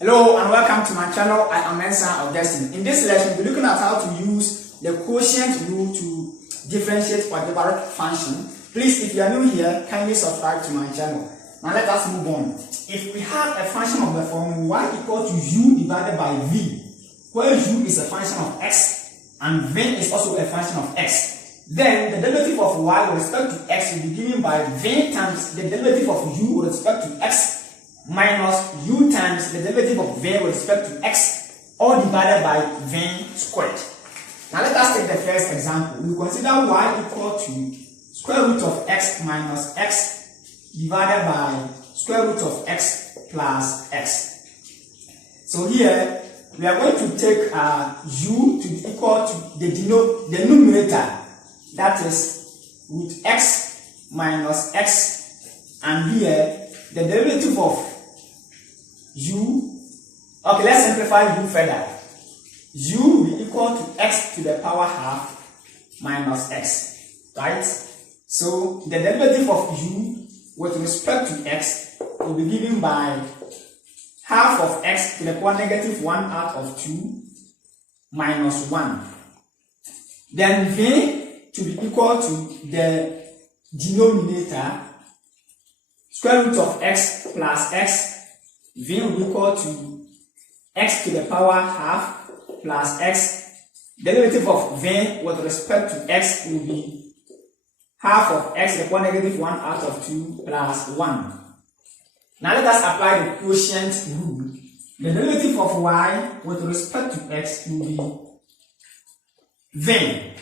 Hello and welcome to my channel. I am Mensa of Destiny. In this lesson, we'll be looking at how to use the quotient rule to differentiate algebraic function. Please, if you are new here, kindly subscribe to my channel. Now let us move on. If we have a function of the form y equal to u divided by v, where u is a function of x and v is also a function of x, then the derivative of y with respect to x will be given by v times the derivative of u with respect to x minus u times the derivative of v with respect to x, all divided by v squared. Now let us take the first example. We consider y equal to square root of x minus x divided by square root of x plus x. So here we are going to take u to be equal to the numerator, that is root x minus x, and here the derivative of u. Okay, let's simplify u further. U will be equal to x to the power half minus x, right? So the derivative of u with respect to x will be given by half of x to the power negative 1 out of 2 minus 1. Then v to be equal to the denominator, square root of x plus x. V will be equal to x to the power half plus x. Derivative of v with respect to x will be half of x to the power negative 1 out of 2 plus 1. Now let us apply the quotient rule. The derivative of y with respect to x will be v,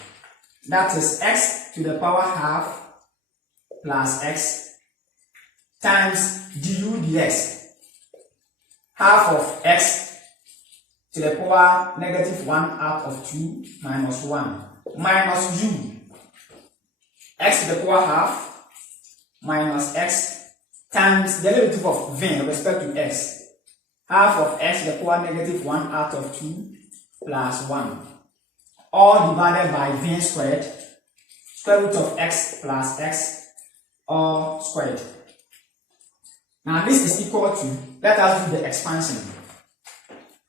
that is x to the power half plus x times du dx, half of x to the power negative 1 out of 2 minus 1 minus u, x to the power half minus x times derivative of v with respect to x, half of x to the power negative 1 out of 2 plus 1, all divided by v squared, square root of x plus x, all squared. Now this is equal to, let us do the expansion.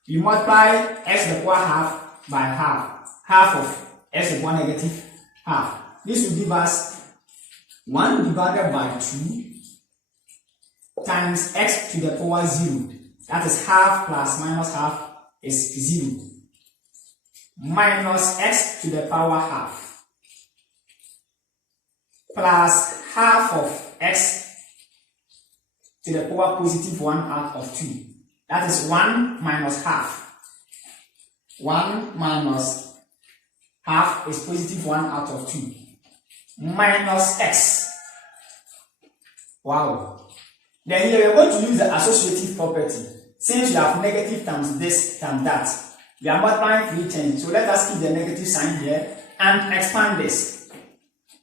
You multiply x to the power half by half of x to the power negative half. This will give us 1 divided by 2 times x to the power 0. That is half plus minus half is 0. Minus x to the power half plus half of x to the power positive 1 out of 2. That is 1 minus half. 1 minus half is positive 1 out of 2. Minus x. Wow. Then here we are going to use the associative property. Since you have negative times this times that, we are multiplying 3 times. So let us keep the negative sign here and expand this.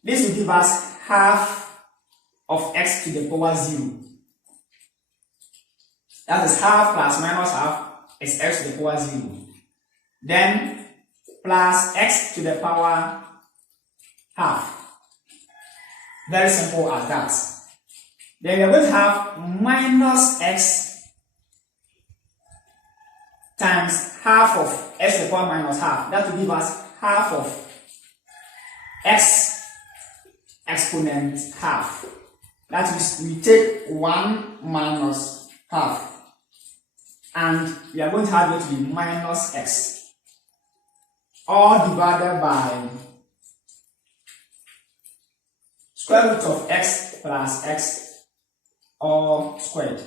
This will give us half of x to the power 0. That is half plus minus half is x to the power 0. Then plus x to the power half. Very simple as that. Then we are going to have minus x times half of x to the power minus half. That will give us half of x exponent half. That is, we take 1 minus half. And we are going to have it to be minus x, all divided by square root of x plus x, all squared.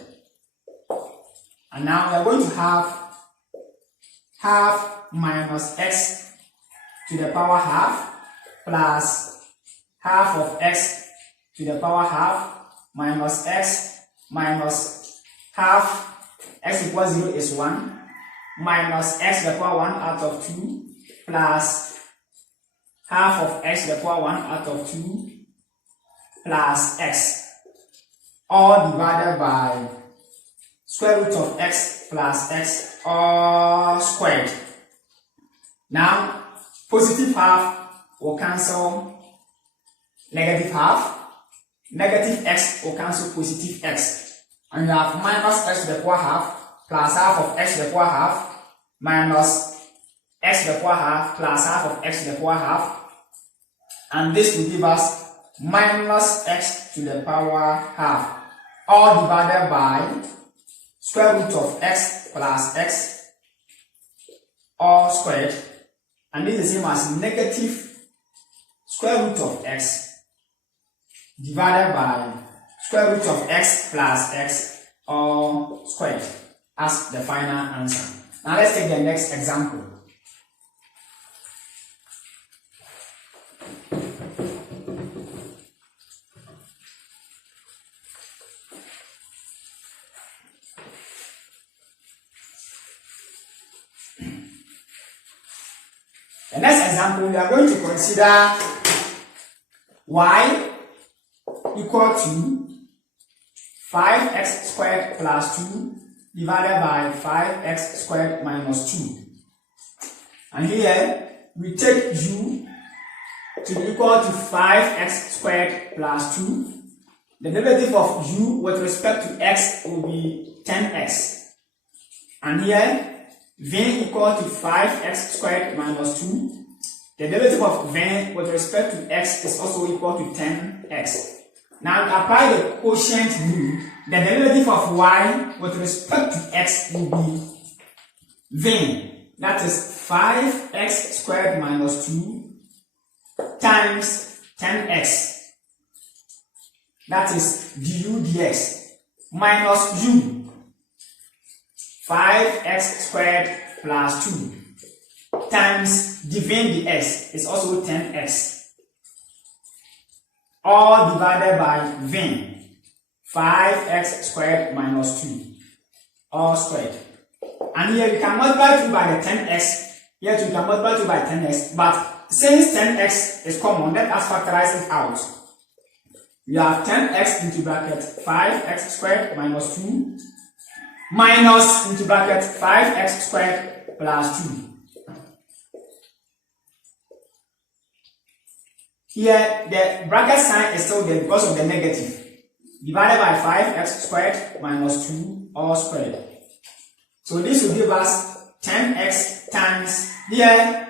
And now we are going to have half minus x to the power half plus half of x to the power half minus x minus half. X equals 0 is 1 minus x to the power 1 out of 2 plus half of x to the power 1 out of 2 plus x, all divided by square root of x plus x, all squared. Now positive half will cancel negative half, negative x will cancel positive x, and you have minus x to the power half plus half of x to the power half minus x to the power half plus half of x to the power half, and this will give us minus x to the power half, all divided by square root of x plus x all squared, and this is the same as negative square root of x divided by square root of x plus x all squared as the final answer. Now let's take the next example. The next example, we are going to consider y equal to 5x squared plus 2 divided by 5x squared minus 2. And here, we take u to be equal to 5x squared plus 2. The derivative of u with respect to x will be 10x. And here, v equal to 5x squared minus 2. The derivative of v with respect to x is also equal to 10x. Now apply the quotient rule. The derivative of y with respect to x will be v. That is 5x squared minus 2 times 10x. That is du dx minus u. 5x squared plus 2 times dv dx is also 10x, all divided by v, 5x squared minus 2 all squared. And here we can multiply 2 by the 10x, here we can multiply 2 by 10x, but since 10x is common, let us factorize it out. We have 10x into bracket 5x squared minus 2 minus into bracket 5x squared plus 2. Here the bracket sign is still there because of the negative. Divided by 5x squared minus 2 all squared. So this will give us 10x times here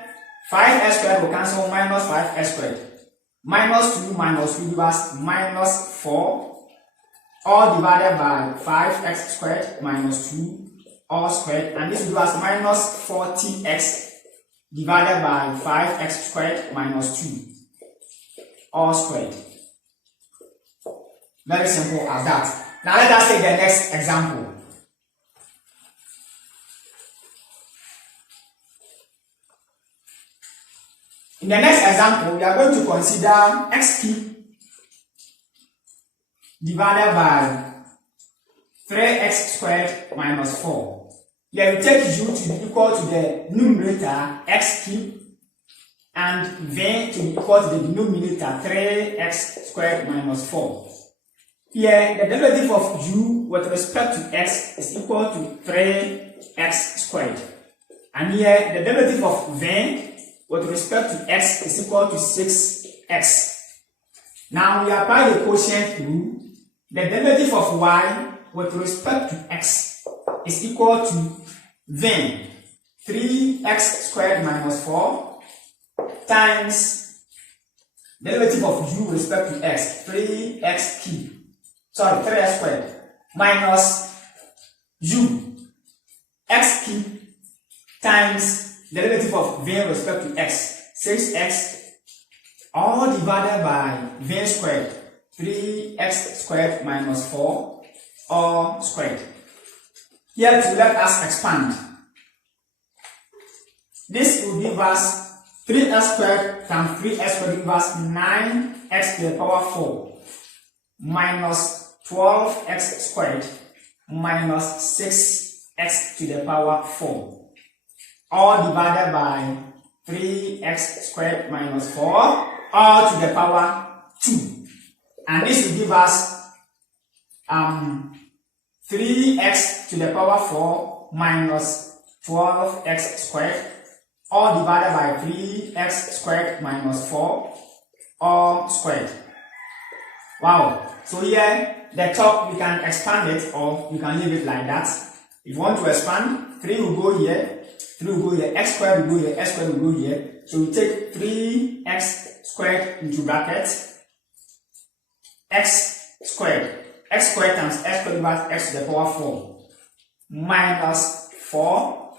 5x squared will cancel minus 5x squared. Minus 2 minus 2 give us minus 4 all divided by 5x squared minus 2 all squared, and this will give us minus 40x divided by 5x squared minus 2 all squared. Very simple as that. Now let us take the next example. In the next example, we are going to consider x cubed divided by 3x squared minus 4. Here we take u to be equal to the numerator x cubed and v to be equal to the denominator 3x squared minus 4. Here the derivative of u with respect to x is equal to 3x squared. And here the derivative of v with respect to x is equal to 6x. Now we apply the quotient rule. The derivative of y with respect to x is equal to v 3x squared minus 4 times derivative of u with respect to x 3x cubed. Sorry, 3x squared minus u x cubed times derivative of v with respect to x 6x all divided by v squared 3x squared minus 4 all squared. Here to let us expand. This will give us 3x squared times 3x squared give us 9x to the power 4 minus 12x squared minus 6x to the power 4 all divided by 3x squared minus 4 all to the power 2. And this will give us 3x to the power 4 minus 12x squared all divided by 3x squared minus 4 all squared. Wow. So here the top we can expand it or we can leave it like that. If you want to expand, 3 will go here, 3 will go here, x squared will go here, x squared will go here. So we take 3x squared into brackets, x squared times x squared equals x to the power 4 minus 4,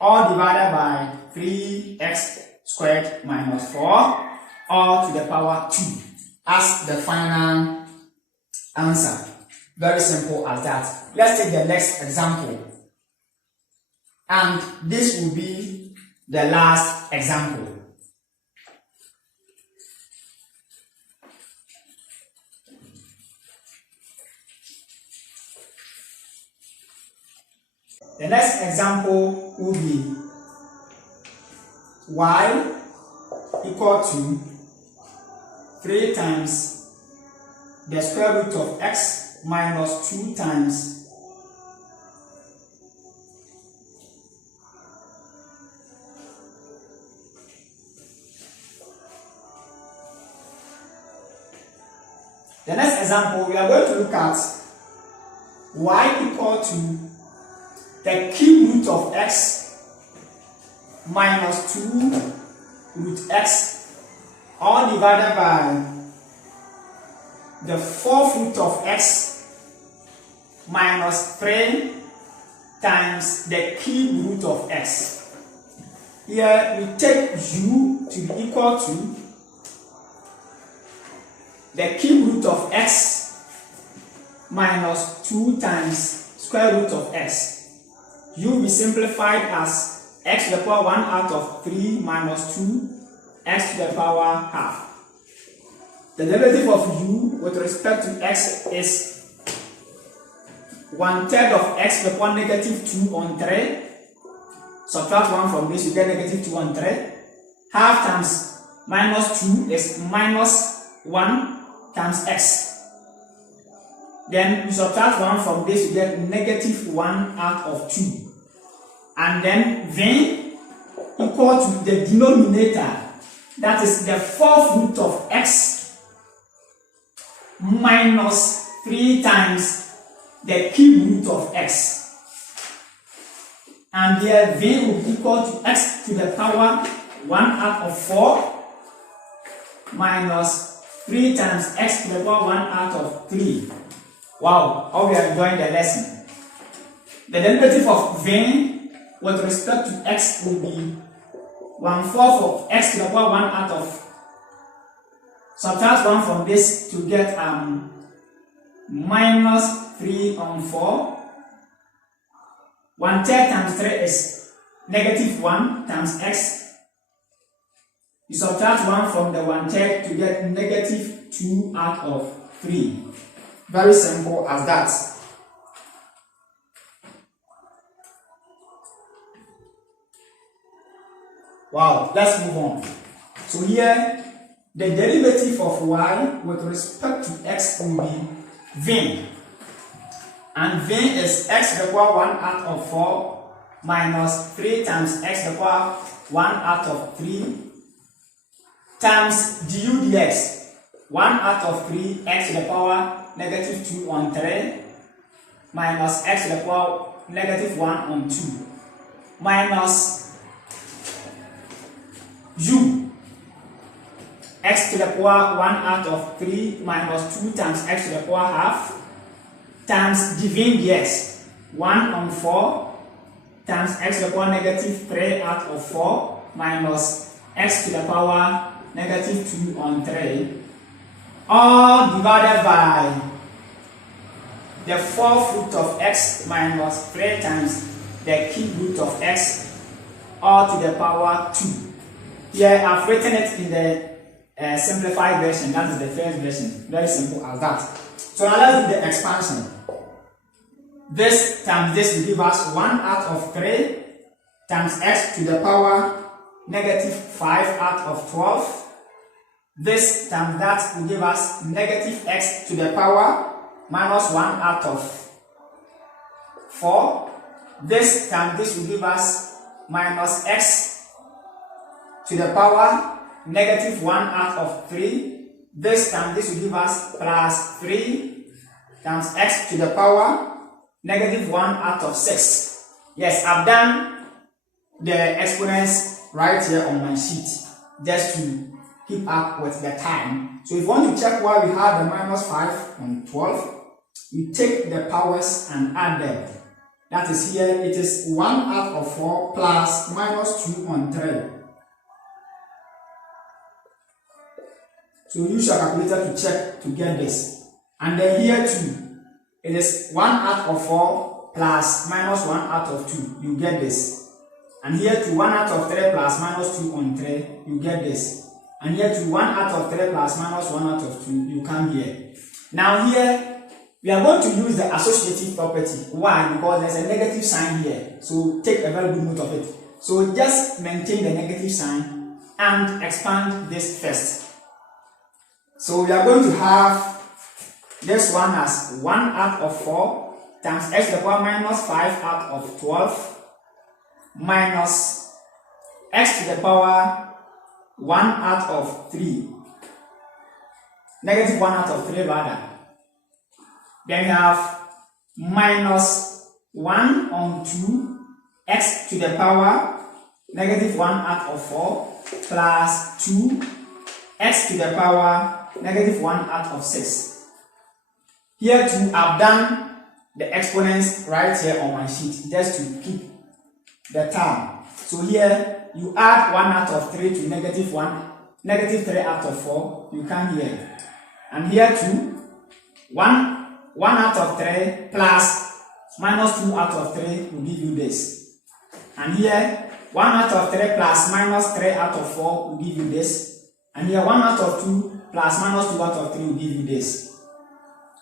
all divided by 3x squared minus 4, all to the power 2 as the final answer. Very simple as that. Let's take the next example. And this will be the last example. The next example will be y equal to 3 times the square root of x minus 2 times the next example. We are going to look at y equal to the cube root of x minus 2 root x, all divided by the 4th root of x minus 3 times the cube root of x. Here we take u to be equal to the cube root of x minus 2 times square root of x. U will be simplified as x to the power 1 out of 3 minus 2 x to the power half. The derivative of u with respect to x is 1/3 of x to the power negative 2 on 3. Subtract 1 from this, you get negative 2 on 3. Half times minus 2 is minus 1 times x. Then you subtract 1 from this, you get negative 1 out of 2. And then v equal to the denominator, that is the 4th root of x minus 3 times the cube root of x. And here v will be equal to x to the power 1 out of 4 minus 3 times x to the power 1 out of 3. Wow, how we are enjoying the lesson. The derivative of v with respect to x will be 1/4 of x to the power 1 out of, subtract 1 from this to get minus 3 on 4. 1/3 times 3 is negative 1 times x. You subtract 1 from the 1/3 to get negative 2 out of 3. Very simple as that. Wow, let's move on. So here, the derivative of y with respect to x will be v. And v is x to the power 1 out of 4 minus 3 times x to the power 1 out of 3 times du dx. 1 out of 3 x to the power negative 2 on 3 minus x to the power negative 1 on 2 minus u x to the power 1 out of 3 minus 2 times x to the power half times dv dx. 1 on 4 times x to the power negative 3 out of 4 minus x to the power negative 2 on 3, all divided by the 4th root of x minus 3 times the cube root of x, all to the power 2. Here I've written it in the simplified version, that is the first version. Very simple as that. So now let's do the expansion. This times this will give us 1 out of 3 times x to the power negative 5 out of 12. This times that will give us negative x to the power minus 1 out of 4. This times this will give us minus x to the power negative 1 out of 3. This time this will give us plus 3 times x to the power negative 1 out of 6. Yes, I've done the exponents right here on my sheet just to keep up with the time. So if you want to check why we have the minus 5 on 12, you take the powers and add them. That is here, it is 1 out of 4 plus minus 2 on 3. So use your calculator to check to get this. And then here too, it is 1 out of 4 plus minus 1 out of 2. You get this. And here too, 1 out of 3 plus minus 2 on 3. You get this. And here too, 1 out of 3 plus minus 1 out of 2. You come here. Now here, we are going to use the associative property. Why? Because there's a negative sign here. So take a very good note of it. So just maintain the negative sign and expand this first. So we are going to have this one as 1 out of 4 times x to the power minus 5 out of 12 minus x to the power 1 out of 3. Negative 1 out of 3 rather. Then we have minus 1 on 2 x to the power negative 1 out of 4 plus 2 x to the power negative 1 out of 6. Here too, I've done the exponents right here on my sheet just to keep the term. So here, you add 1 out of 3 to negative 1, negative 3 out of 4, you come here. And here too, 1 out of 3 plus minus 2 out of 3 will give you this. And here, 1 out of 3 plus minus 3 out of 4 will give you this. And here, 1 out of 2 plus minus 2 out of 3 will give you this.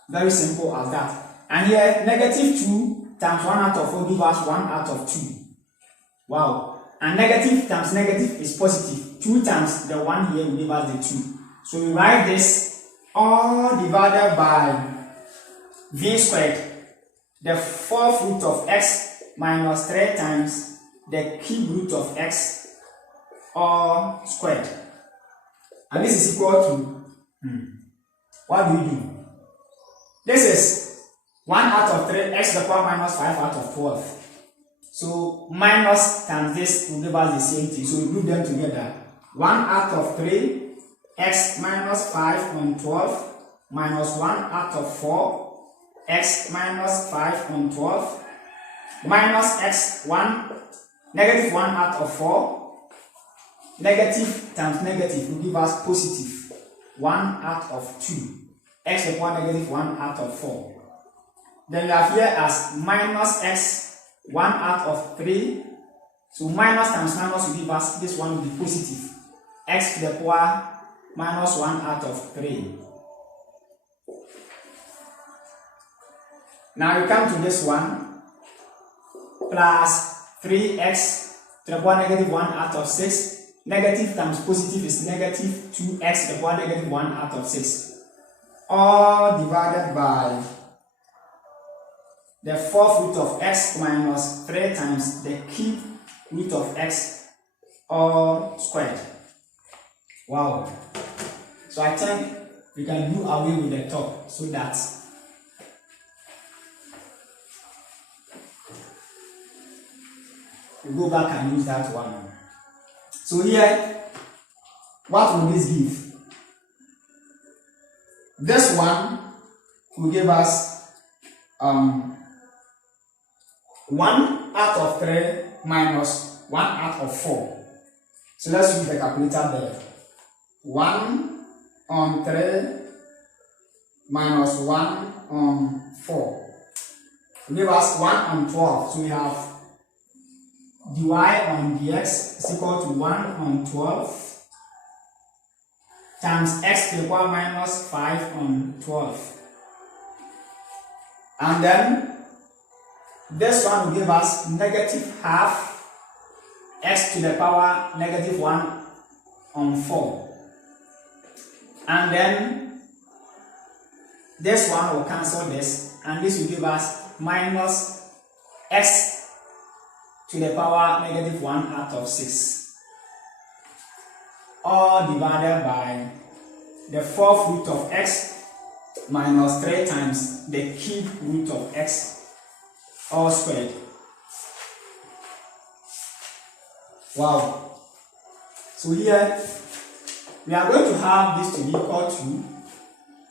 Very simple as that. And here, negative 2 times 1 out of 4 gives us 1 out of 2. Wow. And negative times negative is positive. 2 times the 1 here will give us the 2. So we write this all divided by v squared, the 4th root of x minus 3 times the cube root of x all squared. And this is equal to, what do we do? This is 1 out of 3 x to the power minus 5 out of 12. So minus times this will give us the same thing. So we group them together. 1 out of 3 x minus 5 on 12 minus 1 out of 4 x minus 5 on 12 minus x 1 negative 1 out of 4 negative times negative will give us positive 1 out of 2 x to the power negative 1 out of 4. Then we have here as minus x 1 out of 3. So minus times minus will give us this one will be positive x to the power minus 1 out of 3. Now you come to this one, plus 3x to the power negative 1 out of 6. Negative times positive is negative 2x to the power negative 1 out of 6. All divided by the 4th root of x minus 3 times the cube root of x all squared. Wow. So I think we can do away with the top so that we go back and use that one. So here, what will this give? This one will give us 1 out of 3 minus 1 out of 4. So let's use the calculator there. 1 on 3 minus 1 on 4 will give us 1 on 12. So we have dy on dx is equal to 1 on 12 times x to the power minus 5 on 12. And then this one will give us negative half x to the power negative 1 on 4. And then this one will cancel this, and this will give us minus x to the power negative 1 out of 6. All divided by the 4th root of x minus 3 times the cube root of x all squared. Wow. So here we are going to have this to be equal to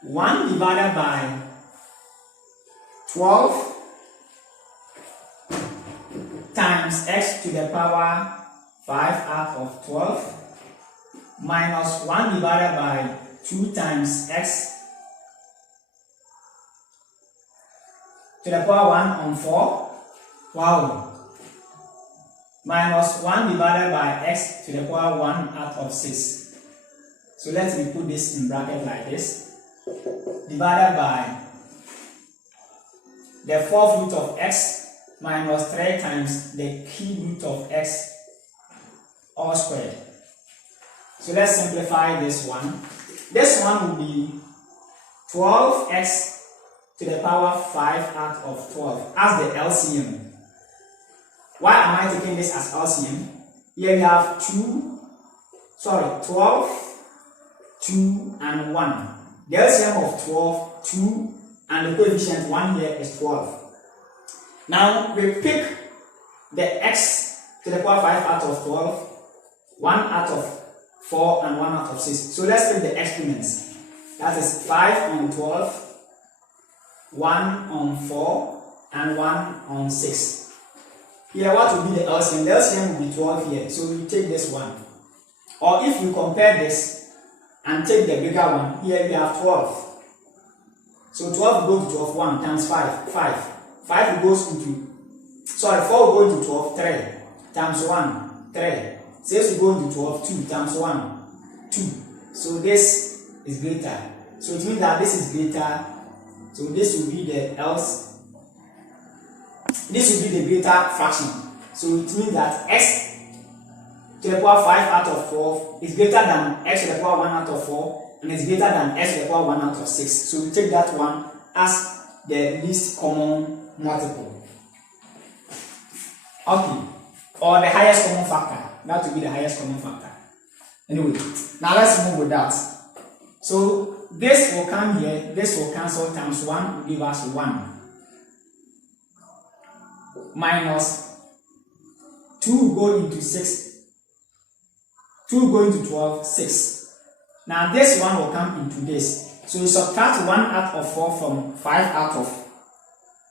1 divided by 12 times x to the power 5 out of 12 minus 1 divided by 2 times x to the power 1 on 4. Wow. Minus 1 divided by x to the power 1 out of 6. So let me put this in bracket like this. Divided by the fourth root of x minus 3 times the cube root of x all squared. So let's simplify this one. This one will be 12x to the power 5 out of 12 as the LCM. Why am I taking this as LCM? Here we have 12, 2, and 1. The LCM of 12, 2, and the coefficient 1 here is 12. Now we pick the x to the power 5 out of 12, 1 out of 4, and 1 out of 6. So let's pick the exponents. That is 5 on 12, 1 on 4, and 1 on 6. Here, what will be the LCM? The LCM will be 12 here. So we take this one. Or if you compare this and take the bigger one, here we have 12. So 12 will go to 12, 1 times 5, 5. 5 goes into, 4 will go into 12, 3 times 1, 3. 6 will go into 12, 2 times 1, 2. So this is greater. So it means that this is greater. So this will be the else. This will be the greater fraction. So it means that x to the power 5 out of 12 is greater than x to the power 1 out of 4, and is greater than x to the power 1 out of 6. So we take that one as the least common multiple. Okay. Or the highest common factor. That will be the highest common factor. Anyway, now let's move with that. So this will come here, this will cancel, times 1 will give us 1. Minus 2 will go into 6. 2 will go into 12, 6. Now this one will come into this. So you subtract 1 out of 4 from 5 out of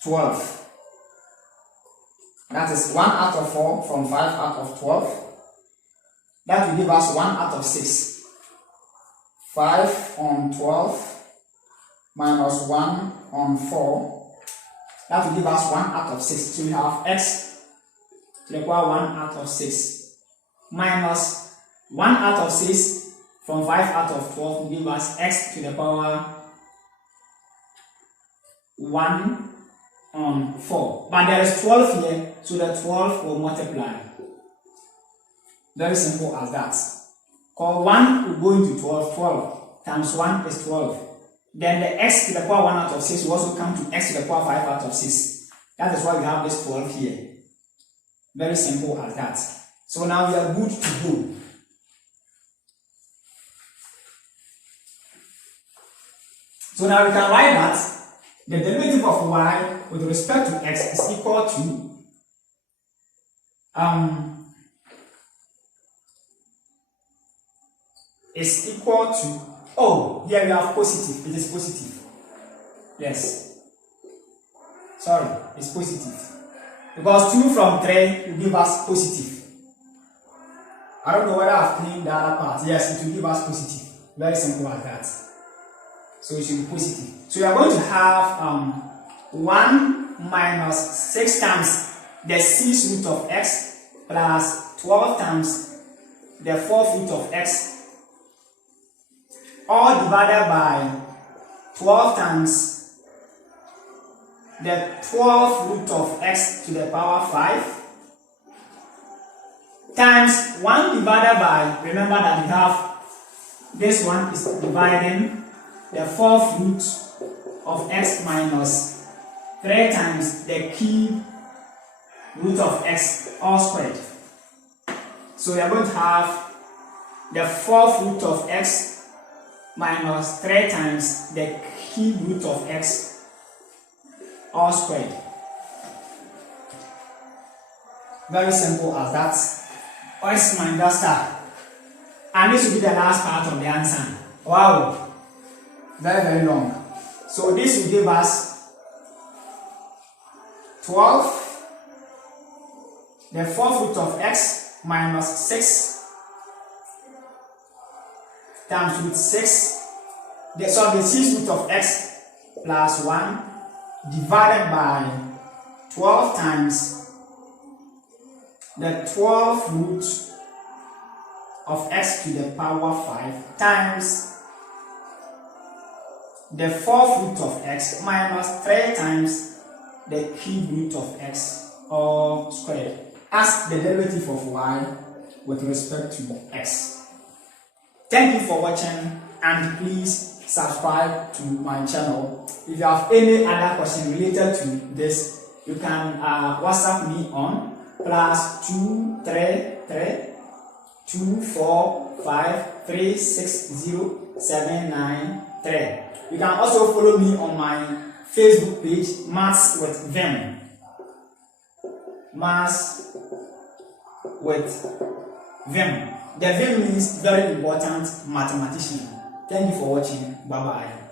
12. That is 1 out of 4 from 5 out of 12. That will give us 1 out of 6. 5 on 12 minus 1 on 4. That will give us 1 out of 6. So we have x to the power 1 out of 6 minus 1 out of 6 from 5 out of 12 will give us x to the power 1 on 4. But there is 12 here, so the 12 will multiply. Very simple as that. Because 1 will go into 12, 12 times 1 is 12. Then the x to the power 1 out of 6 will also come to x to the power 5 out of 6. That is why we have this 12 here. Very simple as that. So now we are good to go. So now we can write that the derivative of y with respect to x is equal to here we have positive. It is positive. Yes. Sorry, it's positive. Because 2 from 3 will give us positive. I don't know whether I've cleaned the other part. Yes, it will give us positive. Very simple as that. So it should be positive. So we are going to have 1 minus 6 times the 6th root of x plus 12 times the 4th root of x, all divided by 12 times the 12th root of x to the power 5 times 1 divided by, remember that we have this one is dividing the 4th root of x minus 3 times the cube root of x all squared. So we are going to have the 4th root of x minus 3 times the cube root of x all squared. Very simple as that. What's my duster? And this will be the last part of the answer. Wow. Very, very long. So this will give us 12, the 4th root of x minus 6 times root 6. The 6th root of x plus 1 divided by 12 times the 12th root of x to the power 5 times the 4th root of x minus 3 times the cube root of x all squared as the derivative of y with respect to x. Thank you for watching, and please subscribe to my channel. If you have any other question related to this, you can WhatsApp me on +233 245 360 793. You can also follow me on my Facebook page, Maths with Vim. Maths with Vim. The Vim means very important mathematician. Thank you for watching. Bye bye.